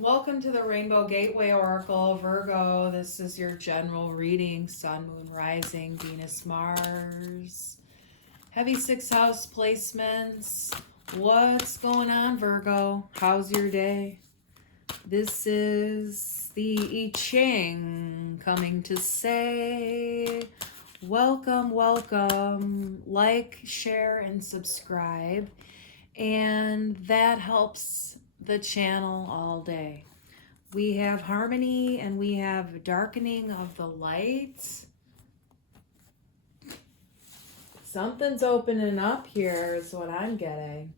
Welcome to the Rainbow Gateway Oracle, Virgo. This is your general reading, Sun, Moon, Rising, Venus, Mars. Heavy sixth house placements. What's going on, Virgo? How's your day? This is the I-Ching coming to say welcome, welcome. Like, share, and subscribe. And that helps the channel all day. We have harmony and we have darkening of the light. Something's opening up here is what I'm getting.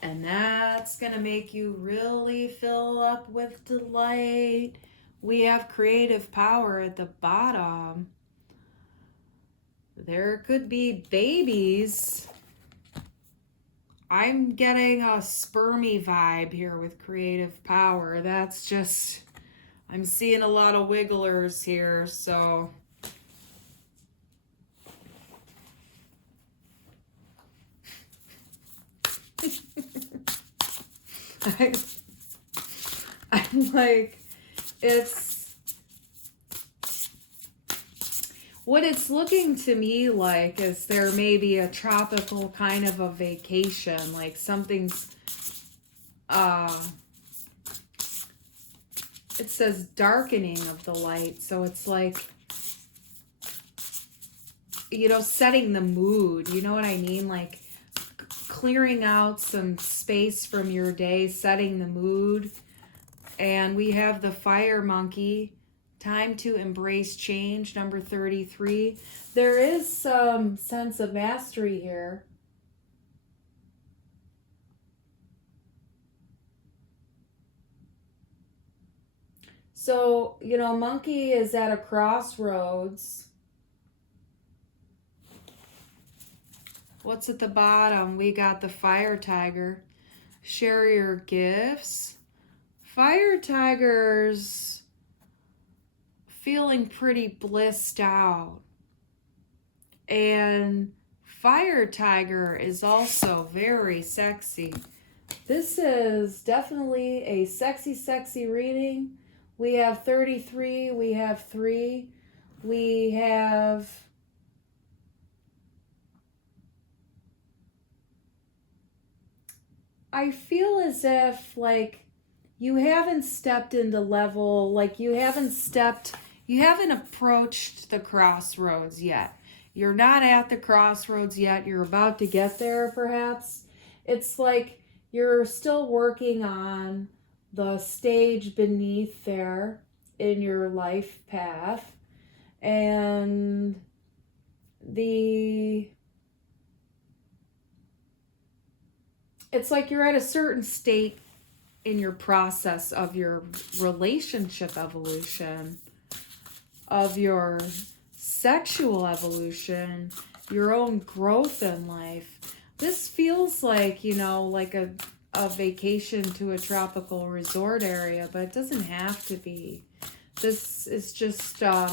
And that's going to make you really fill up with delight. We have creative power at the bottom. There could be babies. I'm getting a spermy vibe here with creative power. That's just, I'm seeing a lot of wigglers here, so. I'm like, what it's looking to me like is there may be a tropical kind of a vacation, like something's, it says darkening of the light. So it's like, setting the mood, you know what I mean? Like clearing out some space from your day, setting the mood. And we have the fire monkey. Time to embrace change, number 33. There is some sense of mastery here. So, monkey is at a crossroads. What's at the bottom? We got the fire tiger. Share your gifts. Fire tigers feeling pretty blissed out. And fire tiger is also very sexy. This is definitely a sexy, sexy reading. We have 33, we have 3, we have I feel as if like you haven't stepped into level, like you haven't approached the crossroads yet. You're not at the crossroads yet. You're about to get there, perhaps. It's like you're still working on the stage beneath there in your life path. And it's like you're at a certain state in your process of your relationship evolution, of your sexual evolution, your own growth in life. This feels like, like a vacation to a tropical resort area, but it doesn't have to be. This is just, a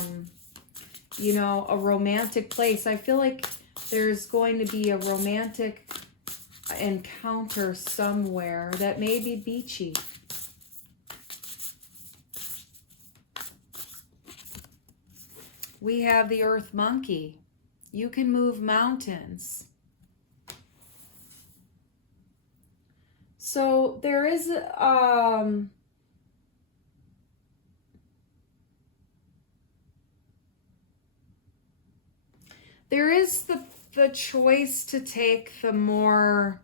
romantic place. I feel like there's going to be a romantic encounter somewhere that may be beachy. We have the earth monkey. You can move mountains. So there is the choice to take the more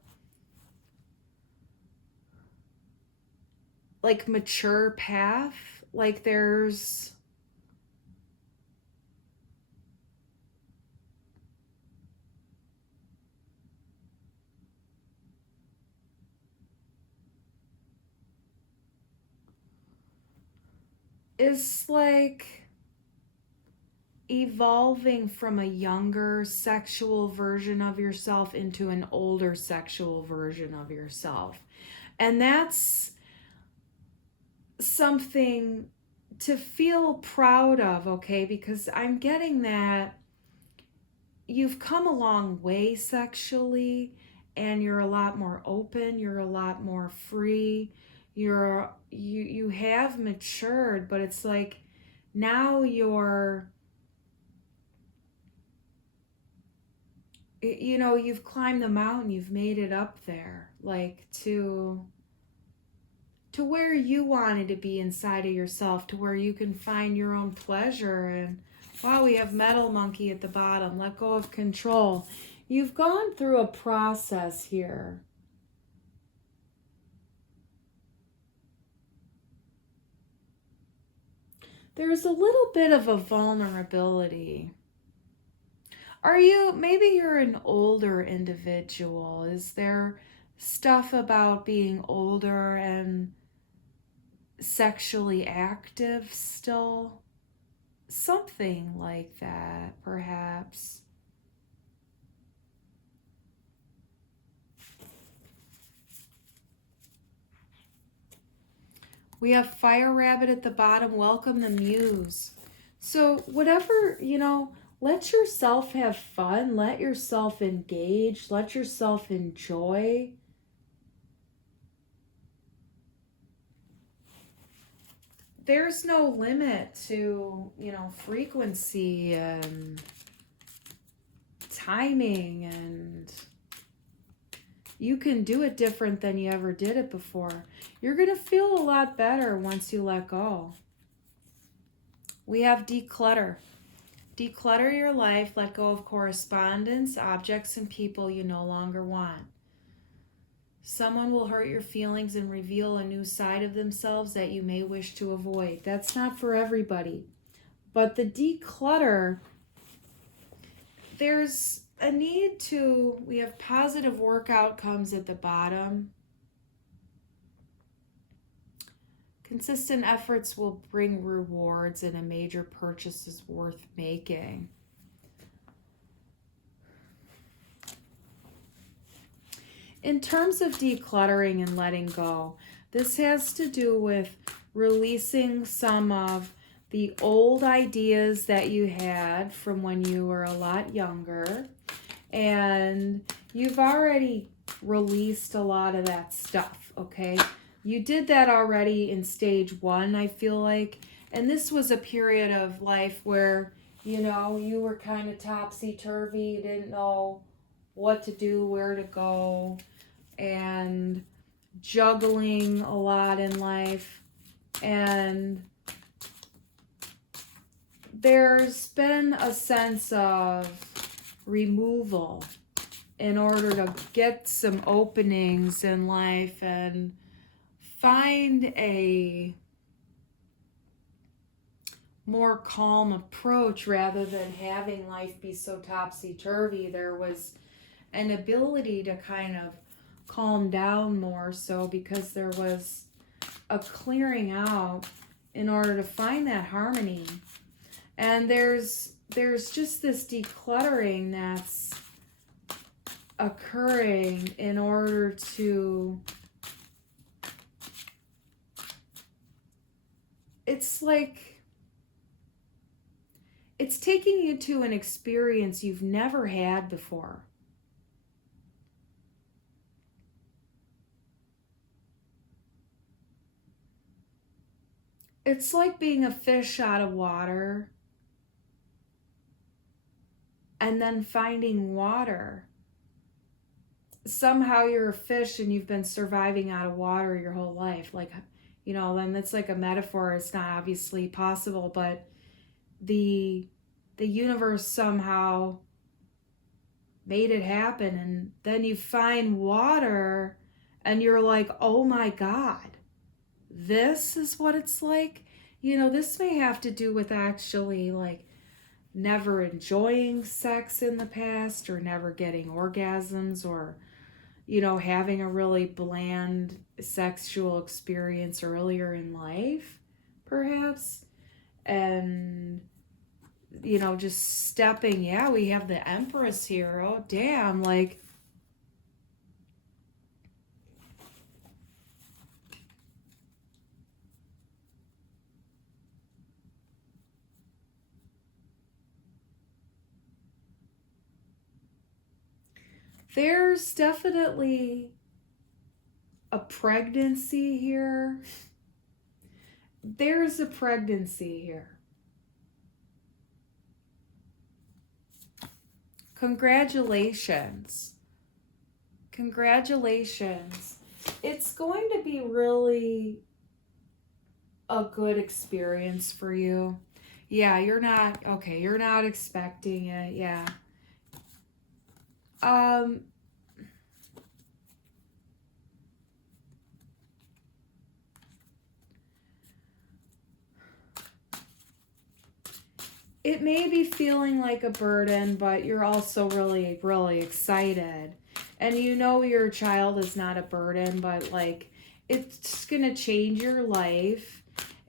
like mature path. Like there's is like evolving from a younger sexual version of yourself into an older sexual version of yourself. And that's something to feel proud of, okay? Because I'm getting that you've come a long way sexually and you're a lot more open, you're a lot more free, you have matured, but it's like now you're, you've climbed the mountain, you've made it up there, like to where you wanted to be inside of yourself, to where you can find your own pleasure. And wow, we have metal monkey at the bottom. Let go of control. You've gone through a process here. There's a little bit of a vulnerability. Maybe you're an older individual. Is there stuff about being older and sexually active still? Something like that, perhaps. We have Fire Rabbit at the bottom. Welcome the Muse. So whatever, let yourself have fun. Let yourself engage. Let yourself enjoy. There's no limit to, frequency and timing, and you can do it different than you ever did it before. You're going to feel a lot better once you let go. We have declutter. Declutter your life. Let go of correspondence, objects, and people you no longer want. Someone will hurt your feelings and reveal a new side of themselves that you may wish to avoid. That's not for everybody. But the declutter, there's a need to, we have positive work outcomes at the bottom. Consistent efforts will bring rewards, and a major purchase is worth making. In terms of decluttering and letting go, this has to do with releasing some of the old ideas that you had from when you were a lot younger. And you've already released a lot of that stuff, okay? You did that already in stage 1, I feel like. And this was a period of life where, you were kind of topsy-turvy. You didn't know what to do, where to go, and juggling a lot in life. And there's been a sense of removal in order to get some openings in life and find a more calm approach rather than having life be so topsy-turvy. There was an ability to kind of calm down more so because there was a clearing out in order to find that harmony. And there's just this decluttering that's occurring in order to, it's like, it's taking you to an experience you've never had before. It's like being a fish out of water and then finding water. Somehow you're a fish and you've been surviving out of water your whole life. Like, and that's like a metaphor. It's not obviously possible, but the universe somehow made it happen. And then you find water and you're like, oh my God, this is what it's like. This may have to do with actually like never enjoying sex in the past, or never getting orgasms, or having a really bland sexual experience earlier in life, perhaps. And just stepping, we have the Empress here. Oh damn, like there's definitely a pregnancy here. There's a pregnancy here. Congratulations. Congratulations. It's going to be really a good experience for you. Yeah, you're not expecting it. Yeah. It may be feeling like a burden, but you're also really, really excited. And you know your child is not a burden, but like it's going to change your life.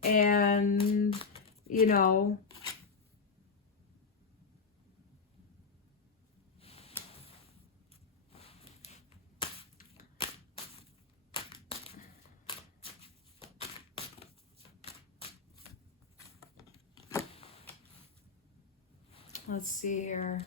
And, you know, let's see here.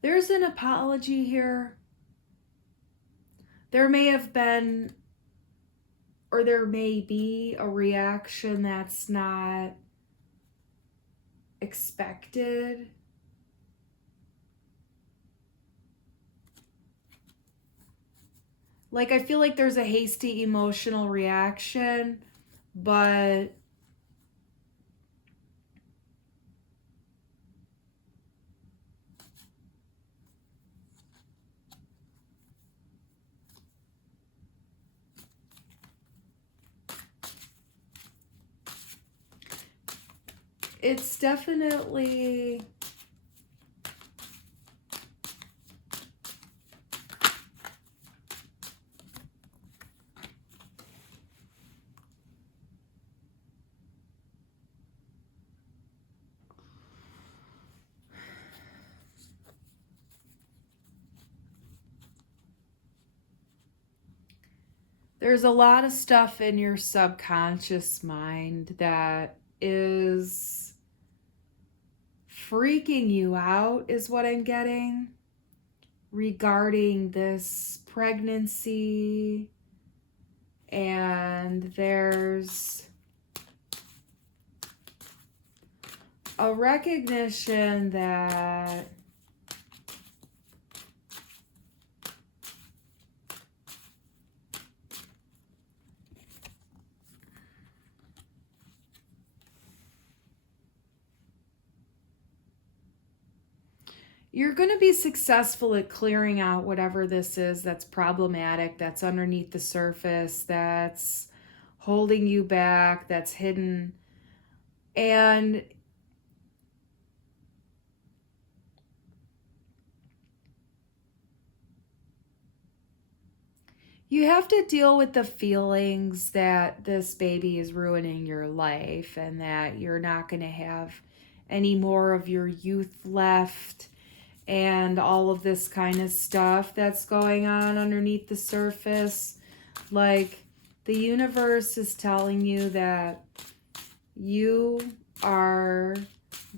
There's an apology here. There may have been, or there may be a reaction that's not expected. Like, I feel like there's a hasty emotional reaction, but it's definitely there's a lot of stuff in your subconscious mind that is freaking you out, is what I'm getting, regarding this pregnancy. And there's a recognition that you're going to be successful at clearing out whatever this is that's problematic, that's underneath the surface, that's holding you back, that's hidden. And you have to deal with the feelings that this baby is ruining your life and that you're not going to have any more of your youth left and all of this kind of stuff that's going on underneath the surface. Like, the universe is telling you that you are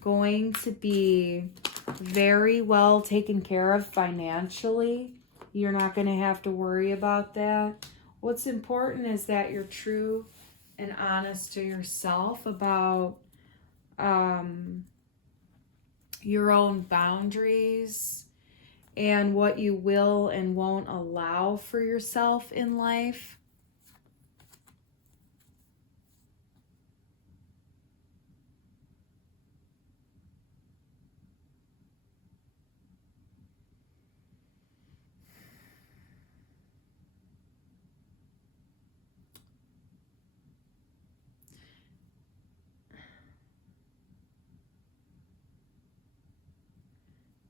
going to be very well taken care of financially. You're not going to have to worry about that. What's important is that you're true and honest to yourself about your own boundaries and what you will and won't allow for yourself in life.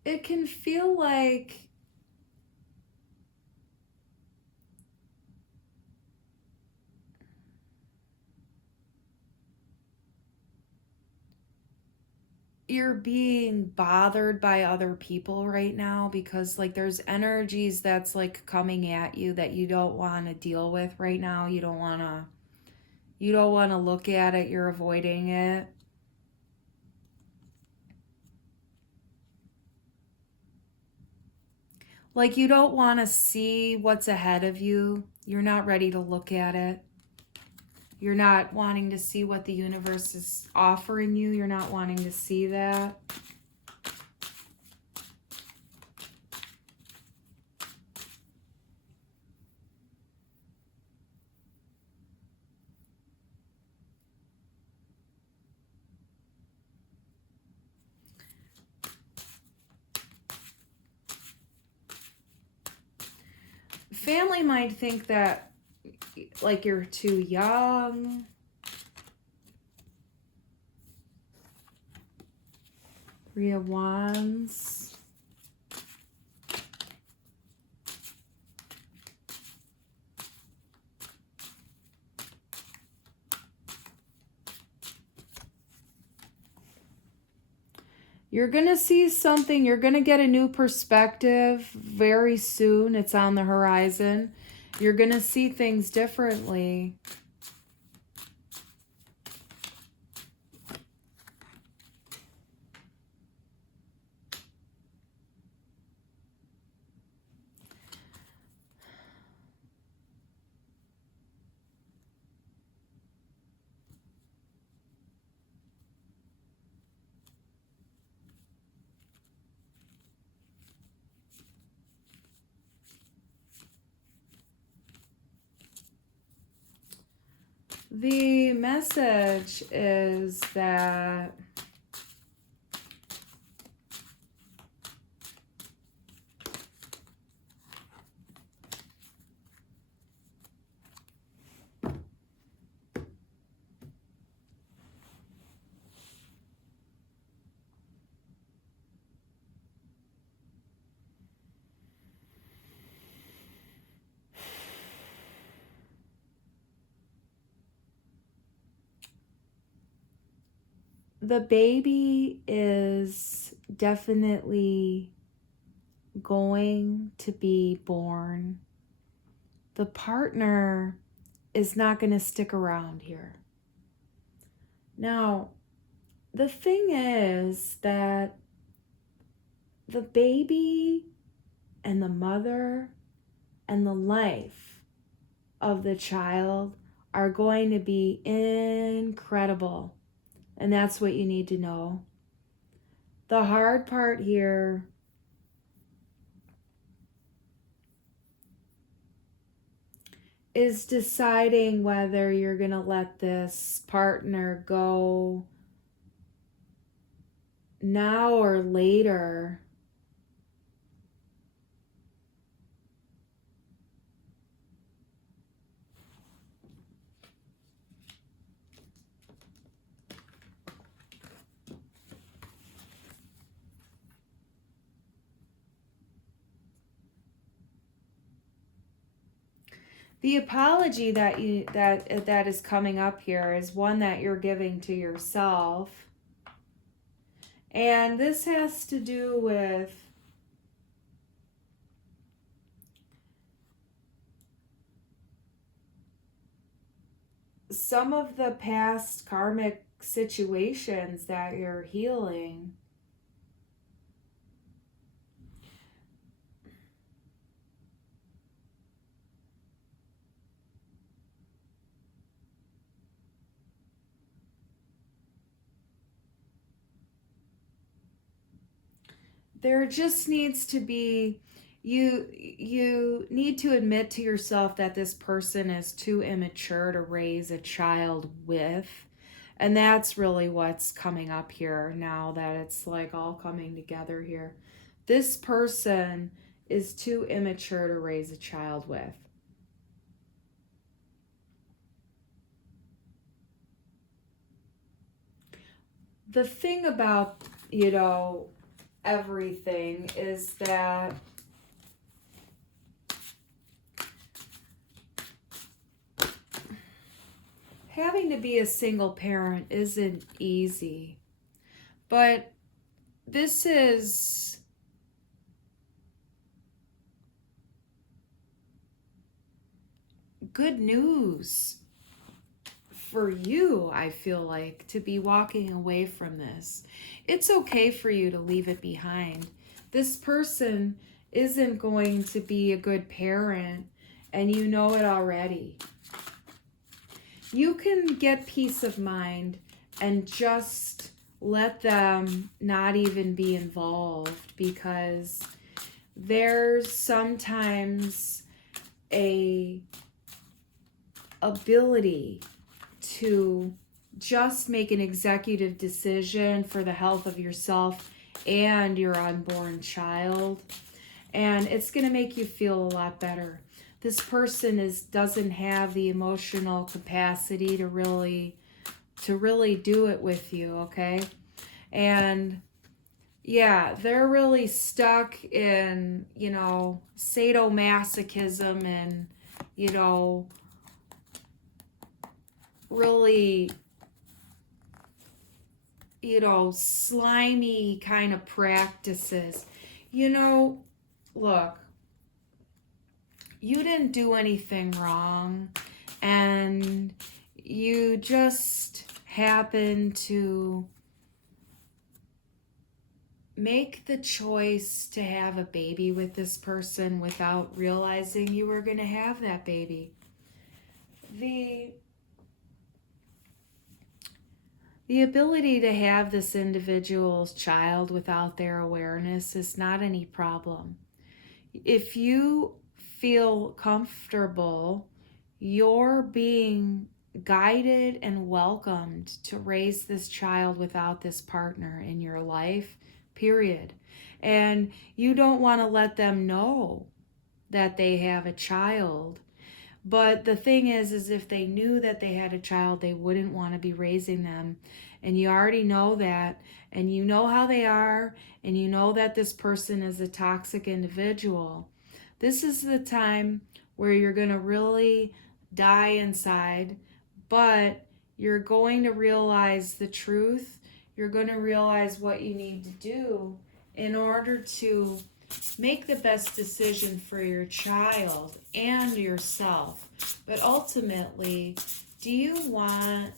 it can feel like you're being bothered by other people right now, because like there's energies that's like coming at you that you don't want to deal with right now. You don't want to look at it. You're avoiding it. Like you don't want to see what's ahead of you. You're not ready to look at it. You're not wanting to see what the universe is offering you. You're not wanting to see that. Family might think that like you're too young. Three of Wands. You're going to see something. You're going to get a new perspective very soon. It's on the horizon. You're going to see things differently. The message is that the baby is definitely going to be born. The partner is not going to stick around here. Now, the thing is that the baby and the mother and the life of the child are going to be incredible. And that's what you need to know. The hard part here is deciding whether you're going to let this partner go now or later. The apology that is coming up here is one that you're giving to yourself. And this has to do with some of the past karmic situations that you're healing. There just needs to be, you need to admit to yourself that this person is too immature to raise a child with. And that's really what's coming up here now that it's like all coming together here. This person is too immature to raise a child with. The thing about, everything is that having to be a single parent isn't easy, but this is good news for you, I feel like, to be walking away from this. It's okay for you to leave it behind. This person isn't going to be a good parent, and you know it already. You can get peace of mind and just let them not even be involved, because there's sometimes a ability to just make an executive decision for the health of yourself and your unborn child, and it's going to make you feel a lot better. This person doesn't have the emotional capacity to really do it with you, okay? And yeah, they're really stuck in, sadomasochism and, really, slimy kind of practices. Look, you didn't do anything wrong, and you just happen to make the choice to have a baby with this person without realizing you were going to have that baby. The ability to have this individual's child without their awareness is not any problem. If you feel comfortable, you're being guided and welcomed to raise this child without this partner in your life, period. And you don't want to let them know that they have a child. But the thing is if they knew that they had a child, they wouldn't want to be raising them. And you already know that, and you know how they are, and you know that this person is a toxic individual. This is the time where you're going to really die inside, but you're going to realize the truth. You're going to realize what you need to do in order to make the best decision for your child and yourself. But ultimately, do you want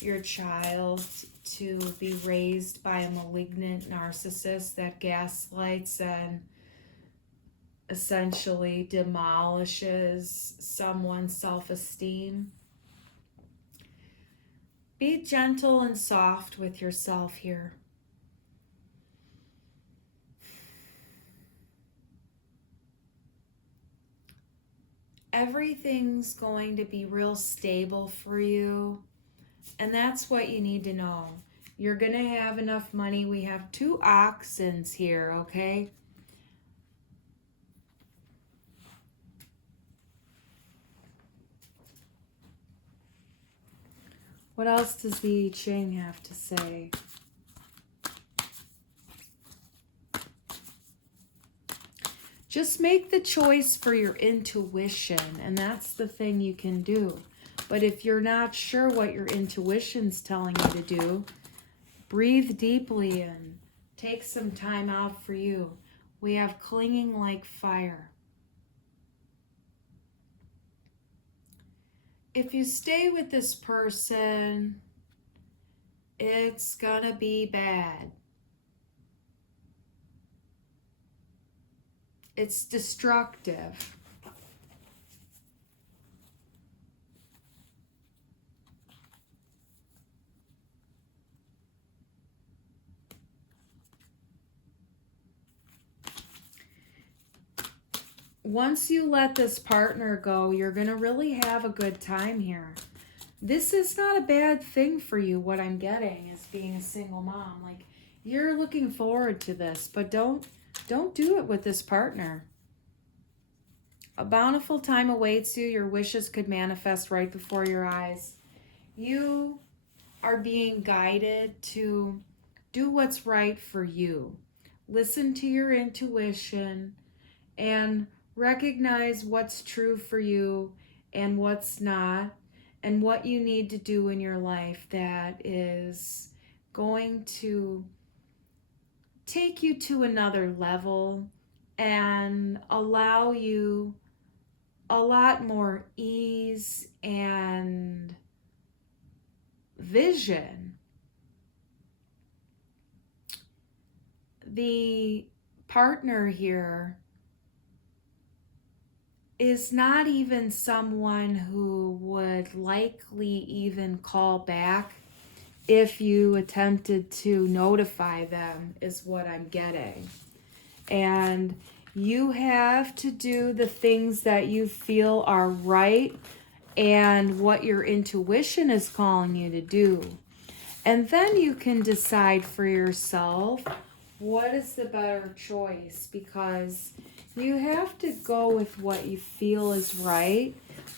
your child to be raised by a malignant narcissist that gaslights and essentially demolishes someone's self-esteem? Be gentle and soft with yourself here. Everything's going to be real stable for you, and that's what you need to know. You're going to have enough money. We have 2 oxens here, okay? What else does the I-Ching have to say? Just make the choice for your intuition, and that's the thing you can do. But if you're not sure what your intuition's telling you to do, breathe deeply and take some time out for you. We have clinging like fire. If you stay with this person, it's gonna be bad. It's destructive. Once you let this partner go, you're going to really have a good time here. This is not a bad thing for you. What I'm getting is being a single mom. Like, you're looking forward to this, but don't do it with this partner. A bountiful time awaits you. Your wishes could manifest right before your eyes. You are being guided to do what's right for you. listen to your intuition, and recognize what's true for you and what's not, and what you need to do in your life that is going to take you to another level and allow you a lot more ease and vision. The partner here is not even someone who would likely even call back if you attempted to notify them, is what I'm getting. And you have to do the things that you feel are right and what your intuition is calling you to do. And then you can decide for yourself what is the better choice, because you have to go with what you feel is right,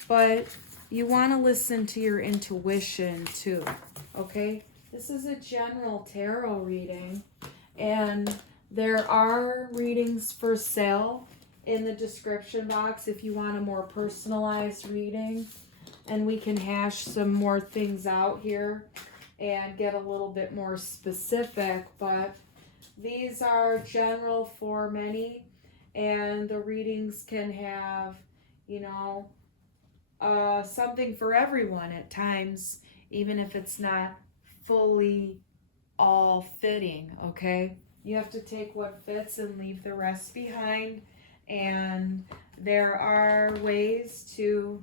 but you want to listen to your intuition too, okay? This is a general tarot reading, and there are readings for sale in the description box if you want a more personalized reading, and we can hash some more things out here and get a little bit more specific, but these are general for many, and the readings can have, something for everyone at times, even if it's not fully all fitting, okay? You have to take what fits and leave the rest behind, and there are ways to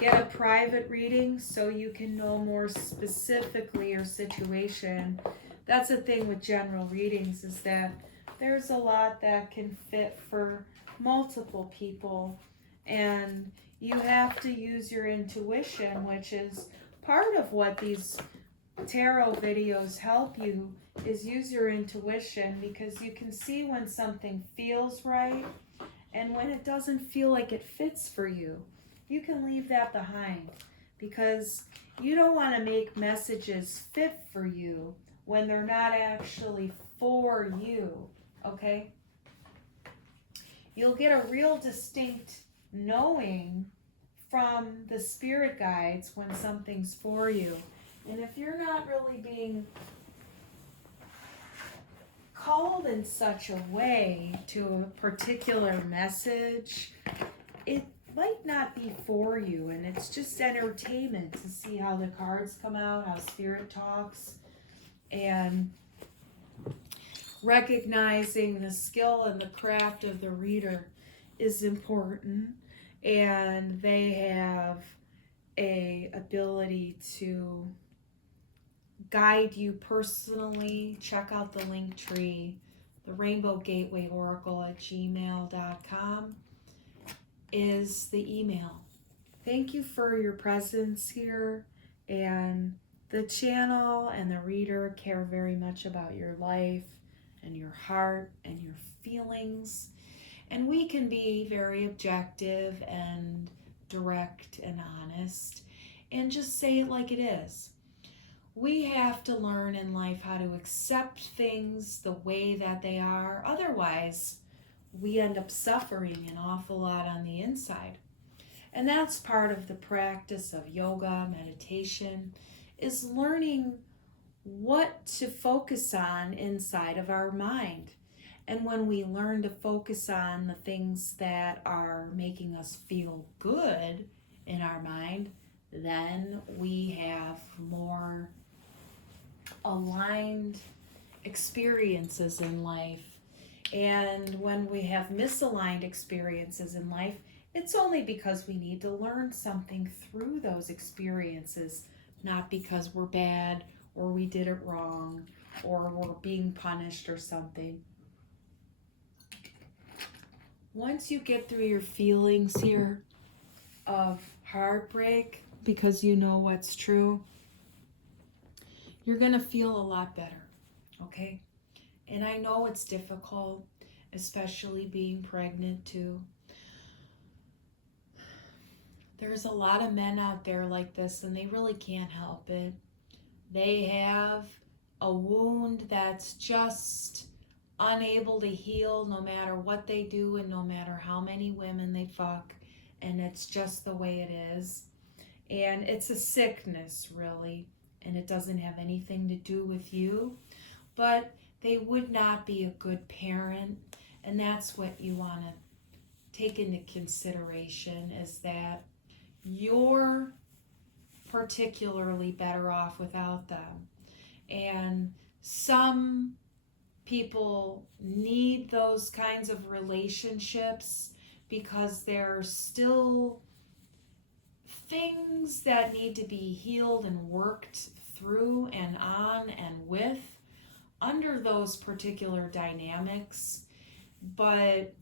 get a private reading so you can know more specifically your situation. That's the thing with general readings, is that there's a lot that can fit for multiple people, and you have to use your intuition, which is part of what these tarot videos help you, is use your intuition, because you can see when something feels right and when it doesn't feel like it fits for you. You can leave that behind, because you don't want to make messages fit for you when they're not actually for you, okay? You'll get a real distinct knowing from the spirit guides when something's for you. And if you're not really being called in such a way to a particular message, it might not be for you, and it's just entertainment to see how the cards come out, how spirit talks, and recognizing the skill and the craft of the reader is important, and they have a ability to guide you personally. Check out the link tree, the rainbowgatewayoracle at gmail.com is the email. Thank you for your presence here, and the channel and the reader care very much about your life and your heart and your feelings, and we can be very objective and direct and honest and just say it like it is. We have to learn in life how to accept things the way that they are. Otherwise, we end up suffering an awful lot on the inside. And that's part of the practice of yoga, meditation, is learning what to focus on inside of our mind. And when we learn to focus on the things that are making us feel good in our mind, then we have more aligned experiences in life. And when we have misaligned experiences in life, it's only because we need to learn something through those experiences, not because we're bad or we did it wrong or we're being punished or something. Once you get through your feelings here of heartbreak, because you know what's true, you're going to feel a lot better, okay? And I know it's difficult, especially being pregnant too. There's a lot of men out there like this, and they really can't help it. They have a wound that's just unable to heal no matter what they do and no matter how many women they fuck, and it's just the way it is. And it's a sickness, really, and it doesn't have anything to do with you, but they would not be a good parent, and that's what you want to take into consideration, is that you're particularly better off without them. And some people need those kinds of relationships because there's still things that need to be healed and worked through and on and with under those particular dynamics. But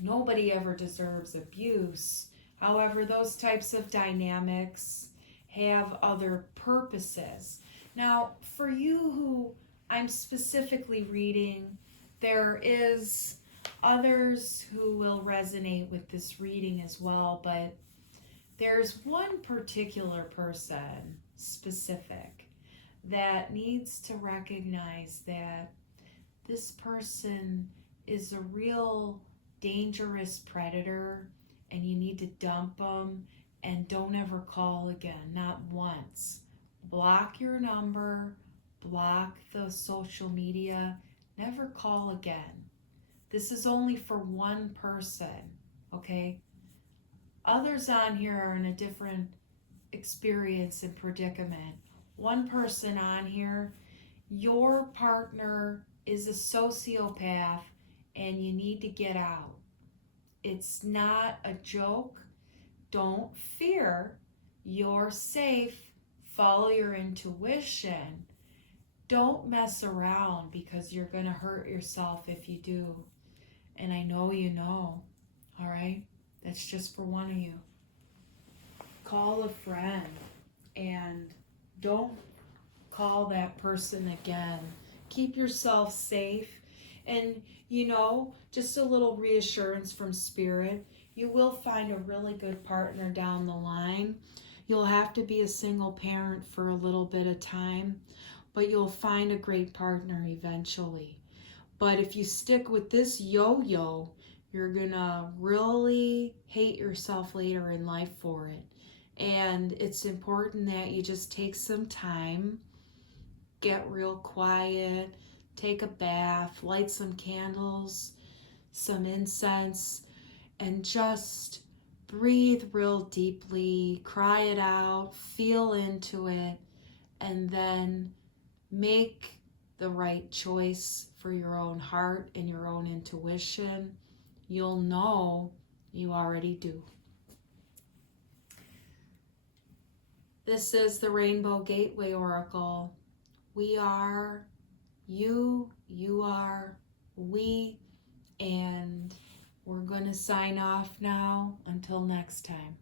nobody ever deserves abuse. However, those types of dynamics have other purposes. Now, for you who I'm specifically reading, there is others who will resonate with this reading as well, but there's one particular person specific that needs to recognize that this person is a real dangerous predator, and you need to dump them and don't ever call again, not once. Block your number, block the social media, never call again. This is only for one person, okay? Others on here are in a different experience and predicament. One person on here, your partner is a sociopath and you need to get out. It's not a joke. Don't fear. You're safe. Follow your intuition. Don't mess around because you're going to hurt yourself if you do. And I know you know. All right? That's just for one of you. Call a friend and don't call that person again. Keep yourself safe. And, just a little reassurance from Spirit. You will find a really good partner down the line. You'll have to be a single parent for a little bit of time, but you'll find a great partner eventually. But if you stick with this yo-yo, you're gonna really hate yourself later in life for it. And it's important that you just take some time, get real quiet, take a bath, light some candles, some incense, and just breathe real deeply, cry it out, feel into it, and then make the right choice for your own heart and your own intuition. You'll know you already do. This is the Rainbow Gateway Oracle. We are, you are, we, and we're going to sign off now until next time.